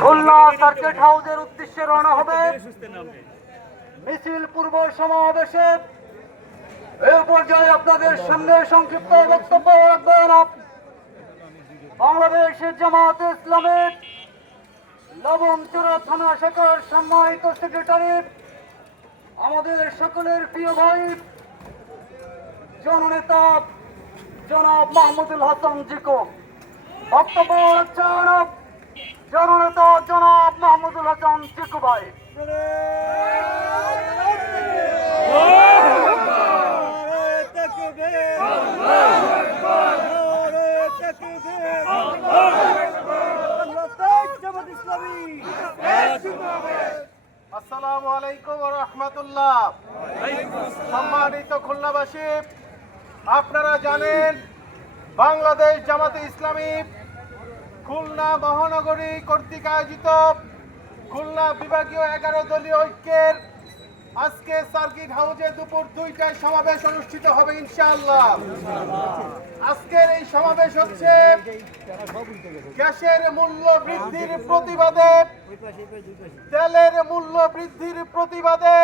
Khulna circuit হাউসের উদ্দেশ্যে রওনা হবে মিছিল পূর্ব সমাবেশে। এই পর্যায়ে আপনাদের সামনে সংক্ষিপ্ত বক্তব্য রাখবেন বাংলাদেশের জামায়াতে ইসলামের লবণচূড়া থানা শাখার সম্মানিত সেক্রেটারি, আমাদের সকলের প্রিয় ভাই জননেতা জনাব মাহমুদুল হাসান জিকো। বক্তব্য রাখছেন জননেতা জনাব মাহমুদুল হাসান জিকো ভাই। আসসালামু আলাইকুম ওয়া রাহমাতুল্লাহ। সম্মানিত খুলনাবাসী, আপনারা জানেন বাংলাদেশ জামাতে ইসলামী খুলনা মহানগরী কর্তৃক আয়োজিত খুলনা বিভাগীয় 11 দলীয় ঐক্যের আজকে সার্কিট হাউসে দুপুর 2টায় সমাবেশ অনুষ্ঠিত হবে ইনশাআল্লাহ। আজকের এই সমাবেশ হচ্ছে গ্যাসের মূল্য বৃদ্ধির প্রতিবাদে, তেলের মূল্য বৃদ্ধির প্রতিবাদে,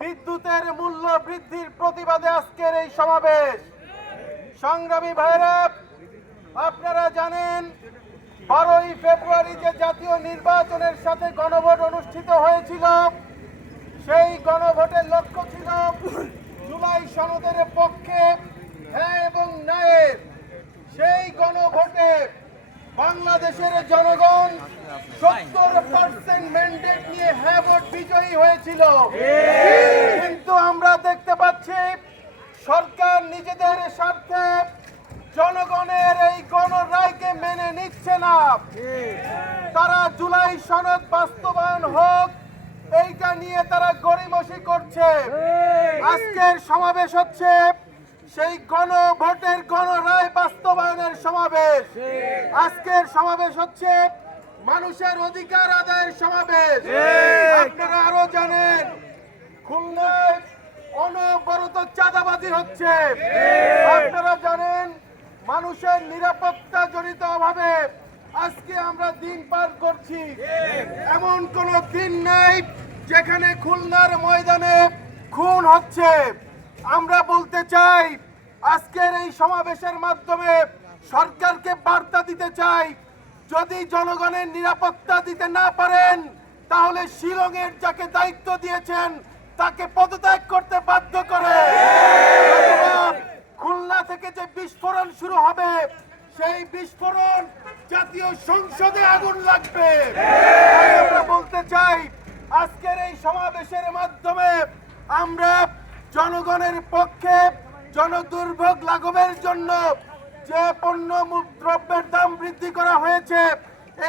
বিদ্যুতের মূল্য বৃদ্ধির প্রতিবাদে আজকের এই সমাবেশ। সংগ্রামী ভাইরা, আপনারা জানেন 12ই ফেব্রুয়ারি যে জাতীয় নির্বাচনের সাথে গণভোট অনুষ্ঠিত হয়েছিল, সেই গণভোটের লক্ষ্য ছিল জুলাই সনদের পক্ষে হ্যাঁ এবং নায়ের। সেই গণভোটে বাংলাদেশের জনগণ 70% ম্যান্ডেট নিয়ে হ্যাঁ ভোট বিজয়ী হয়েছিল। কিন্তু আমরা দেখতে পাচ্ছি সরকার নিজেদের স্বার্থে জনগণের এই গণরায়কে মেনে নিচ্ছে না। তারা জুলাই সনদ বাস্তবায়ন হোক এইটা নিয়ে তারা গড়িমসি করছে। আজকের সমাবেশ হচ্ছে সেই গণভোটের গণরায় বাস্তবায়নের সমাবেশ। আজকের সমাবেশ হচ্ছে মানুষের অধিকার আদায়ের সমাবেশ। আপনারা আরো জানেন খুলনায় অনবরত চাঁদাবাজি হচ্ছে। আপনারা জানেন মানুষের নিরাপত্তা জনিত অভাবে আজকে আমরা দিন পার করছি। এমন কোন দিন নাই যেখানে খুলনার ময়দানে খুন হচ্ছে। আমরা বলতে চাই আজকের এই সমাবেশের মাধ্যমে সরকারকে বার্তা দিতে চাই, যদি জনগণের নিরাপত্তা দিতে না পারেন তাহলে শিলংয়ের যাকে দায়িত্ব দিয়েছেন তাকে পদত্যাগ করতে বাধ্য করে। খুলনা থেকে যে বিস্ফোরণ শুরু হবে সেই বিস্ফোরণ জাতীয় সংসদে আগুন লাগবে। আমরা বলতে চাই আজকের এই সমাবেশের মাধ্যমে আমরা জনগণের পক্ষে জনদুর্ভোগ লাঘবের জন্য যে পণ্য দ্রব্যের দাম বৃদ্ধি করা হয়েছে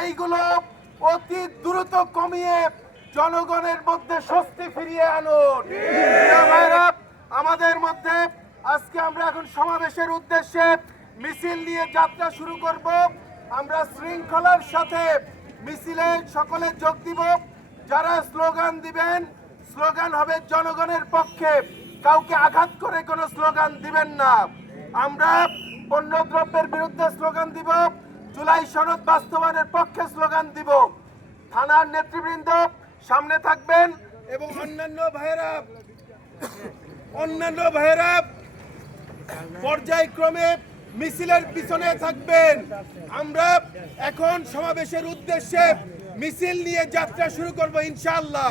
এইগুলো অতি দ্রুত কমিয়ে জনগণের মধ্যে স্বস্তি ফিরিয়ে আনুন। আমাদের মধ্যে আজকে আমরা এখন সমাবেশের উদ্দেশ্যে মিছিল নিয়ে যাত্রা শুরু করব। আমরা শৃঙ্খলার সাথে মিছিলে সকলে যোগ দিব। যারা স্লোগান দিবেন, স্লোগান হবে জনগণের পক্ষে, কাউকে আঘাত করে কোনো স্লোগান দিবেন না। আমরা পণ্যদ্রব্যের বিরুদ্ধে স্লোগান দিব, জুলাই সনদ বাস্তবায়নের পক্ষে স্লোগান দিব। থানার নেতৃবৃন্দ সামনে থাকবেন এবং অন্যান্য ভাইয়েরা পর্যায়ক্রমে মিছিলের পিছনে থাকবেন। আমরা এখন সমাবেশের উদ্দেশ্যে মিছিল নিয়ে যাত্রা শুরু করব ইনশাআল্লাহ।